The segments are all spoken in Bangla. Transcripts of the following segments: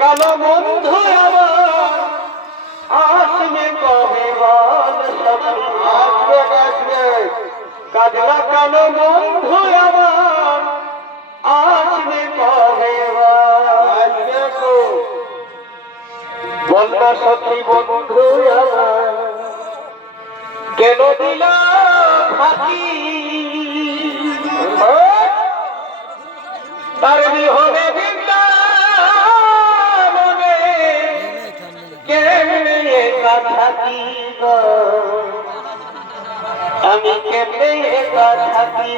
কালো বন্ধু আমার আসবে কবে বল আসবে আসবে কাঁদলা কালো বন্ধু আমার আসবে কবে আসবে গো সখী বন্ধু আমার। কেন দিল ফাঁকি তার বিহনে বৃন্দাবনে কেমনে একা কি গো আমি কেমনে একা কি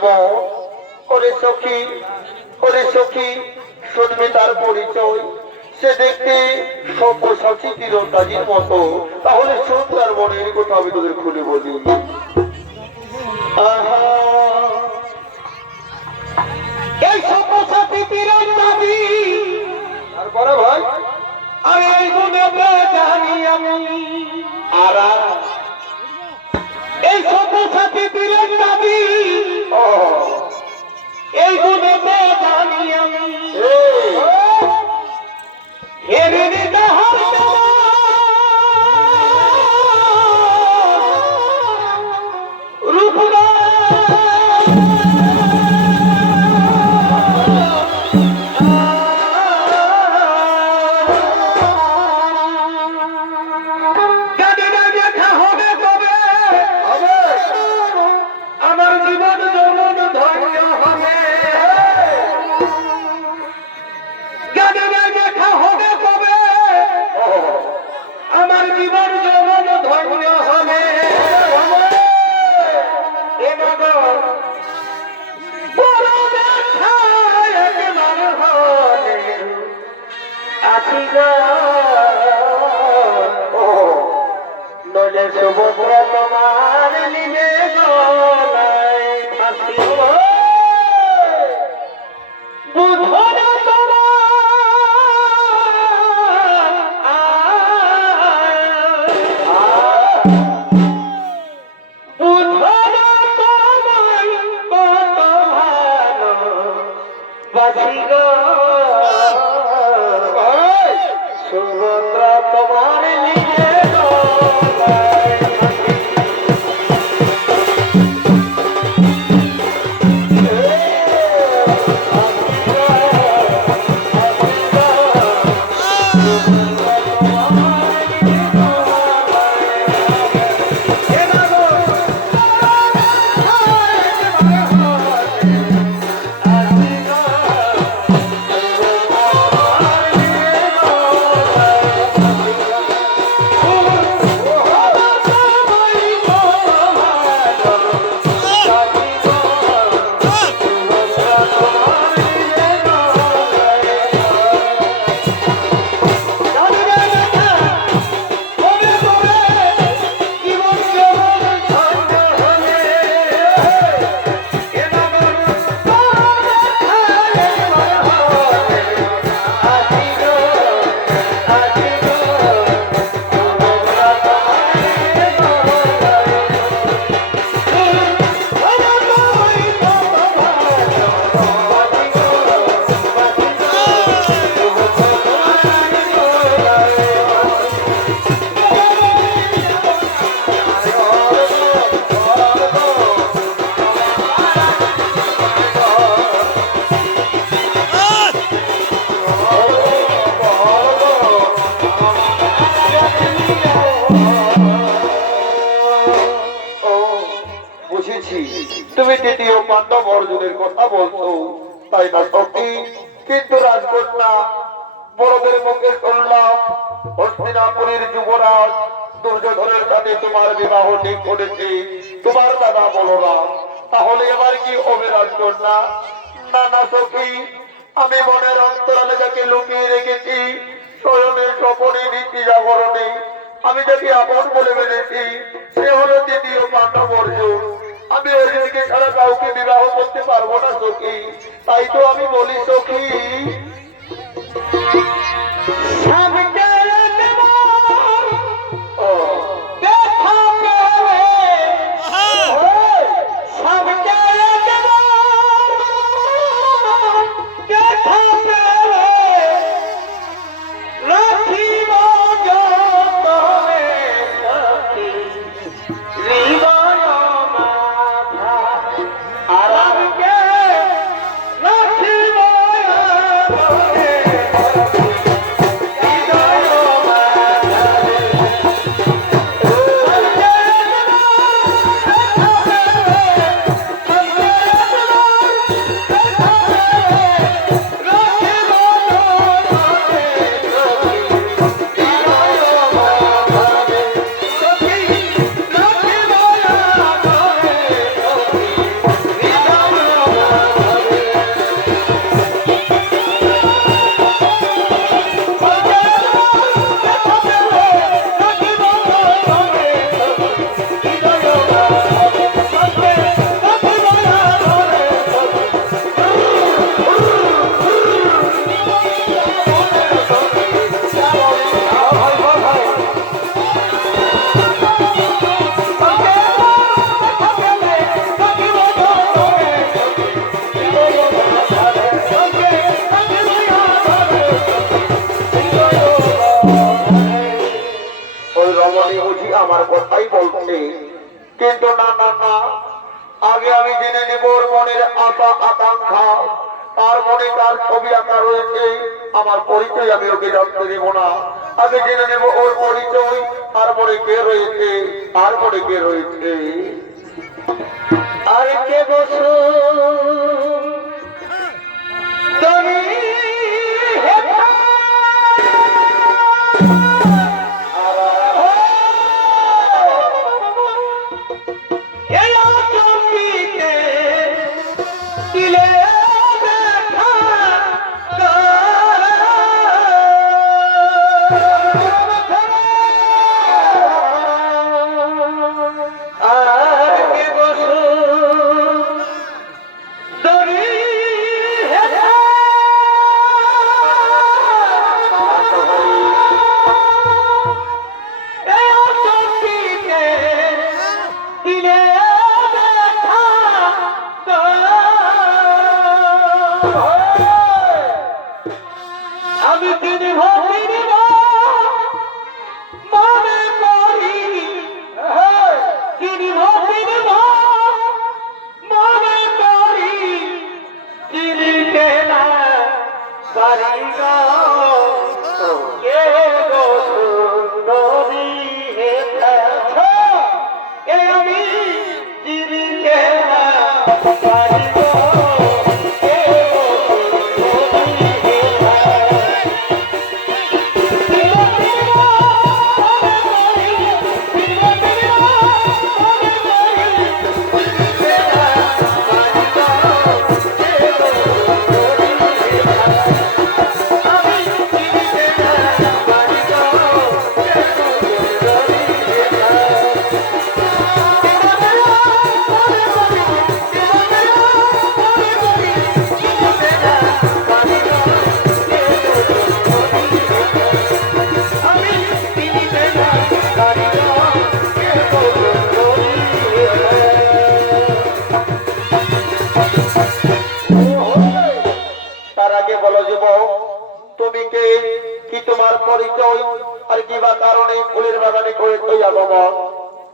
কেমন ওরে সখী ওরে সখী, শুনবে তার পরিচয়। সে দেখতে সব্যসাচী তীরন্দাজির মতো। তাহলে সুন্দর মনের কথা, আমি তোদের খুলে বলি। এই সব্যসাচী তীরন্দাজি তারপরে ভাই? আমি এই গুণে জানি আমি। আরা! এই গুণে জানি আমি। হেরে দাহার নলে না সত্যি কিন্তু রাজকন্যা, বড়দের মুখে শুনলাম, হস্তিনাপুরের যুবরাজ দুর্যোধনের সাথে তোমার বিবাহ ঠিক করেছে। তোমার দাদা বলরাম তাহলে এবার কি হবে রাজকন্যা? না না, সখী, আমি মনের অন্তরালে যাকে লুকিয়ে রেখেছি স্বয়নের স্বপনে নীতি জাগরণে, আমি যাকে আপন বলে মেনেছি, সে হলো তৃতীয় পাণ্ডব অর্জুন। আমি এদেরকে ছাড়া কাউকে বিবাহ করতে পারব না সখী। তাই তো আমি বলি সখী। রয়েছে কিন্তু না না না। আগে আমি জেনে নেব ওর মনের আশা, আকাঙ্ক্ষা। তার মনে কার ছবি আঁকা রয়েছে। আমার পরিচয় আমি ওকে জানতে দেব না। আগে জেনে নেব ওর পরিচয়, তার মনে কে রয়েছে, তার মনে কে রয়েছে। আর কে বসু কে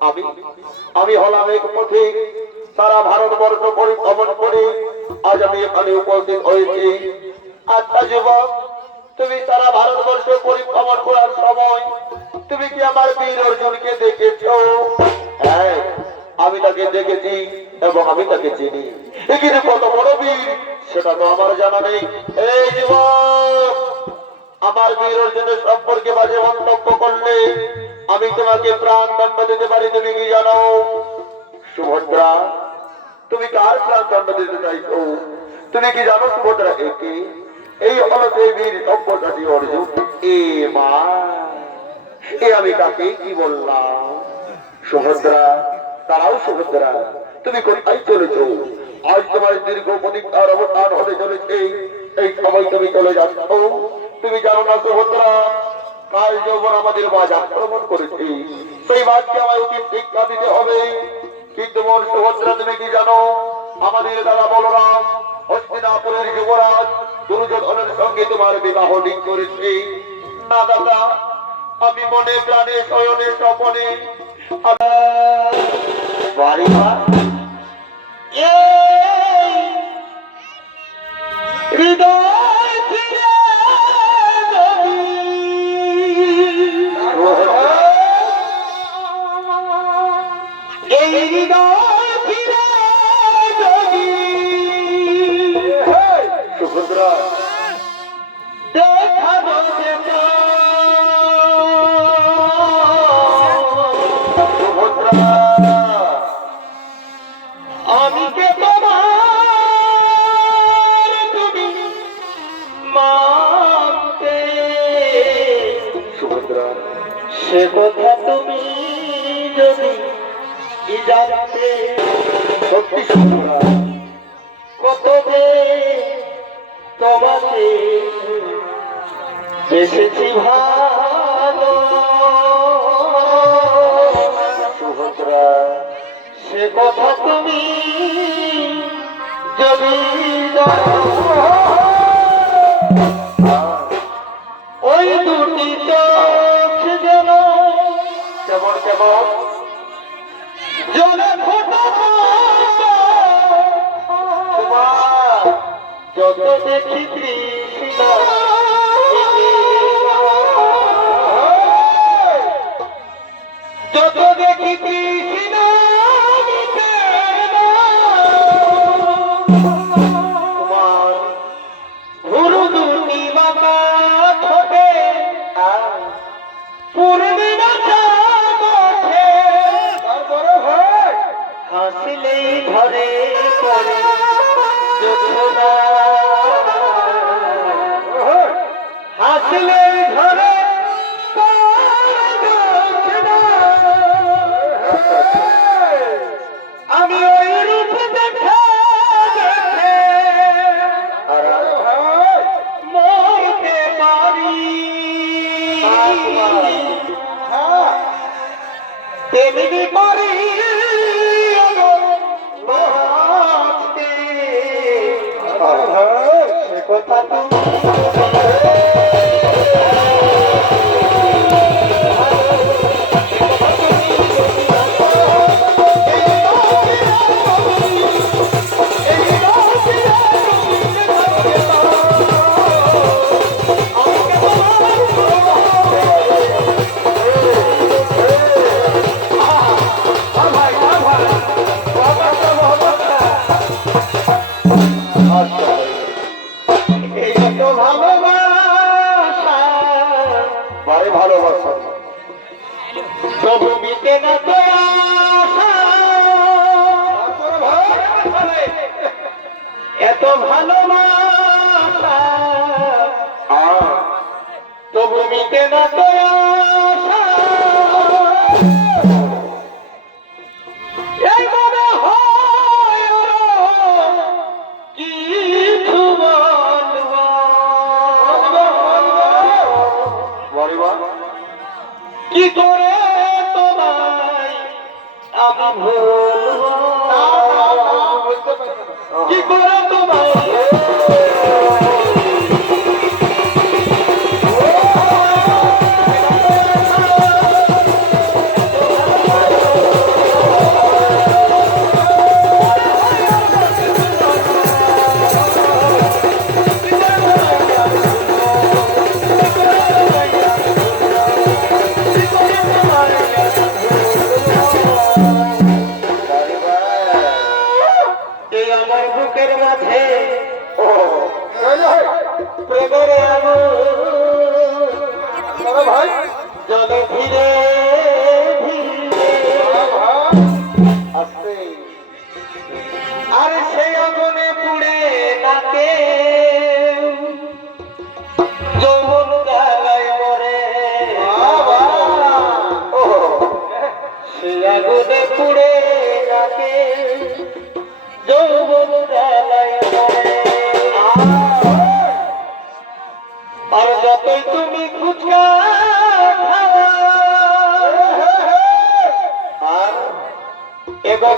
আমি আমি হলাম এক পথিক সারা ভারতবর্ষ পরিভ্রমণ করে আজ আমি এখানে উপস্থিত হয়েছি। আচ্ছা যুবক, তুমি সারা ভারতবর্ষ পরিভ্রমণ করার সময় তুমি কি আমার বীর অর্জুনকে দেখেছ? হ্যাঁ আমি তাকে দেখেছি এবং আমি তাকে চিনি। এ কত বড় বীর? সেটা তো আমার জানা নেই। এই যুবক, আমার বীর অর্জুনের সম্পর্কে বাজে মন্তব্য করলে আমি তোমাকে প্রাণ দণ্ড দিতে পারি, তুমি কি জানো? সুভদ্রা, তুমি কার প্রাণ দণ্ড দিতে চাইছো? তুমি কি জানো সুভদ্রা একে? এই হলো সেই বীর সভ্যসাচী অর্জুন, এ মা। এ আমি কাকে কি বললাম? সুভদ্রা তারাও সুভদ্রা, তুমি কোথায় চলেছ? আজ তোমার দীর্ঘ প্রতীক্ষার অবস্থান হতে চলেছে, এই সময় তুমি চলে যাচ্ছ। তুমি জানো না সুভদ্রা কাল যৌবন আমাদের বাজ আক্রমণ করেছে। সেই বাজকে আমায় উচিত শিক্ষা দিতে হবে। কিন্তু মোর সুভদ্রা, তুমি কি জানো? আমাদের দাদা বলরাম, হস্তিনাপুরের যুবরাজ, দুর্যোধনের সঙ্গে তোমার বিবাহ ঠিক করেছে। না, দাদা, আমি মনে, প্রাণে, শয়নে, স্বপনে হৃদয়! কেমন কেমন জলে যত দেখি কৃষ্ণা হাসিলেই ঘরে যোধনা হাসলে ঘরে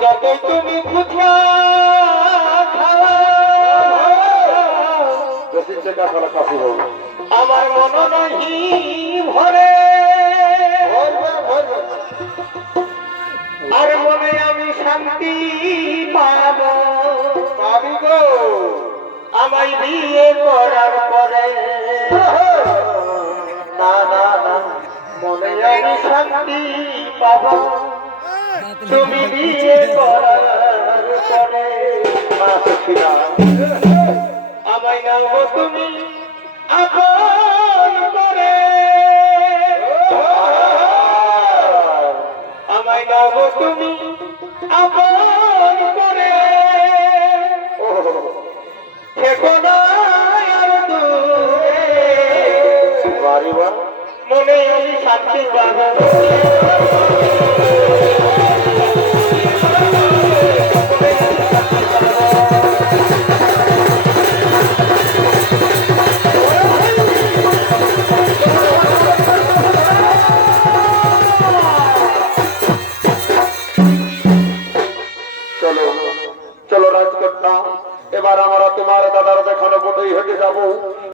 যতই তুমি আমার মন নাহি ভরে। আর মনে আমি শান্তি পাব। পাবি গো। আমায় বিয়ে করার পরে না না না মনে আমি শান্তি পাব। তুমি বিয়ে করার পরে আমায় নাও তুমি আপন করে। আমায় নাও তুমি আপন করে। থেকো না আর দূরে। মনে শান্তি পাবো।